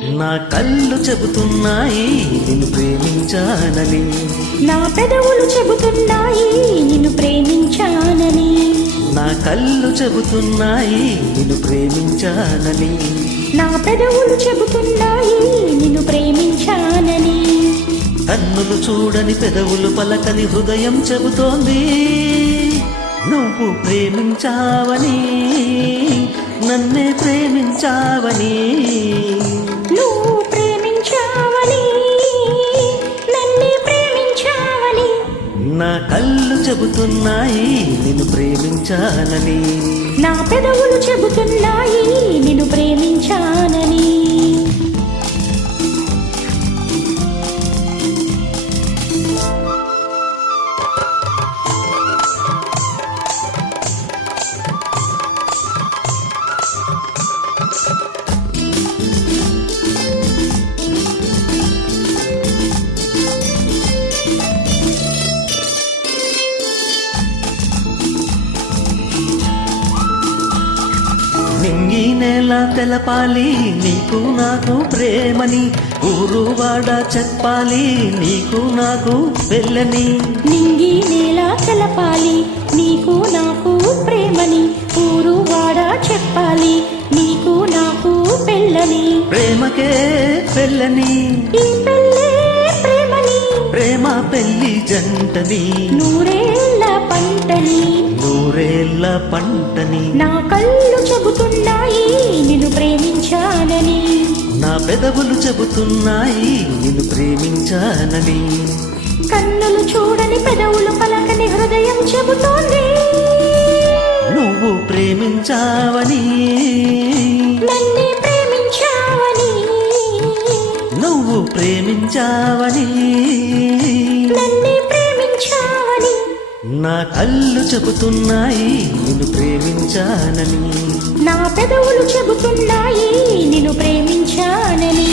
నా కళ్ళు చెబుతున్నాయి నిన్ను ప్రేమించానని, నా పెదవులు చెబుతున్నాయి నిన్ను ప్రేమించానని, నా కళ్ళు చెబుతున్నాయి నిన్ను ప్రేమించానని, నా పెదవులు చెబుతున్నాయి నిన్ను ప్రేమించానని. కన్నులు చూడని పెదవులు పలకని హృదయం చెబుతోంది నువ్వు ప్రేమించావని, నన్నే ప్రేమించావని. నువ్వు ప్రేమించావని, నన్నే ప్రేమించావని. నా కళ్ళు చెబుతున్నాయి నిన్ను ప్రేమించానని, నా పెదవులు చెబుతున్నాయి నిన్ను ప్రేమించానని. నింగి నేల తెలపాలి నీకు నాకు ప్రేమని, ఊరు వాడ చెప్పాలి నీకు నాకు పెళ్ళని. నింగి నేల తెలపాలి నీకు నాకు ప్రేమని, ఊరు వాడ చెప్పాలి నీకు నాకు పెళ్ళని. ప్రేమకే పెళ్ళని, ఈ పెళ్ళే ప్రేమని, ప్రేమ పెళ్లి జంటని, నూరేళ్ళ పంటని. నూరేళ్ల పంటని. నా కళ్ళు చెబుతున్నాయి నిన్ను ప్రేమించానని, నా పెదవులు చెబుతున్నాయి నిన్ను ప్రేమించానని, కన్నులు చూడని పెదవులు పలకని హృదయం చెబుతోంది నువ్వు ప్రేమించావని, నన్నే ప్రేమించావని. నువ్వు ప్రేమించావని, నన్నే ప్రేమించావని. నా కళ్ళు చెబుతున్నాయి నిన్ను ప్రేమించానని, నా పెదవులు చెబుతున్నాయి నిన్ను ప్రేమించానని.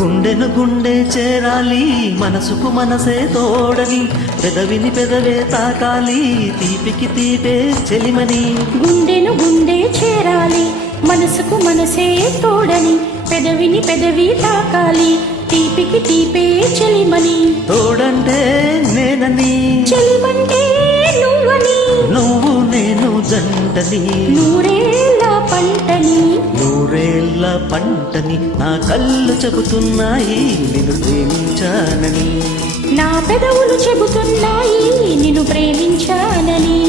గుండెను గుండె చేరాలి మనసుకు మనసే తోడని, పెదవిని పెదవే తాకాలి తీపికి తీపే చెలిమని. గుండెను గుండె చేరాలి మనసుకు మనసే తోడని, పెదవిని పెదవి తాకాలి తీపికి తీపే చెలిమని. తోడంటే నేనని, చెలిమంటే నువ్వని, నువ్వు నేను జంటని, నూరేళ్ళ పంటని. నూరేళ్ల పంటని. నా కళ్ళు చెబుతున్నాయి నిన్ను ప్రేమించానని, నా పెదవులు చెబుతున్నాయి నిన్ను ప్రేమించానని,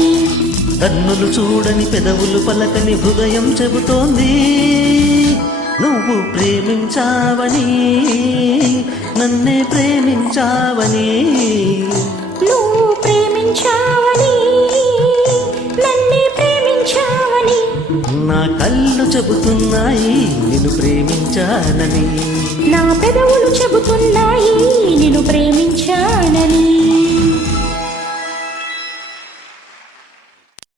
కన్నులు చూడని పెదవులు పలకని హృదయం చెబుతోంది నువ్వు ప్రేమించావని, నన్నే ప్రేమించావని. నువ్వు ప్రేమించావని, నన్నే ప్రేమించావని. నా కళ్ళు చెబుతున్నాయి నిన్ను ప్రేమించానని, నా పెదవులు చెబుతున్నాయి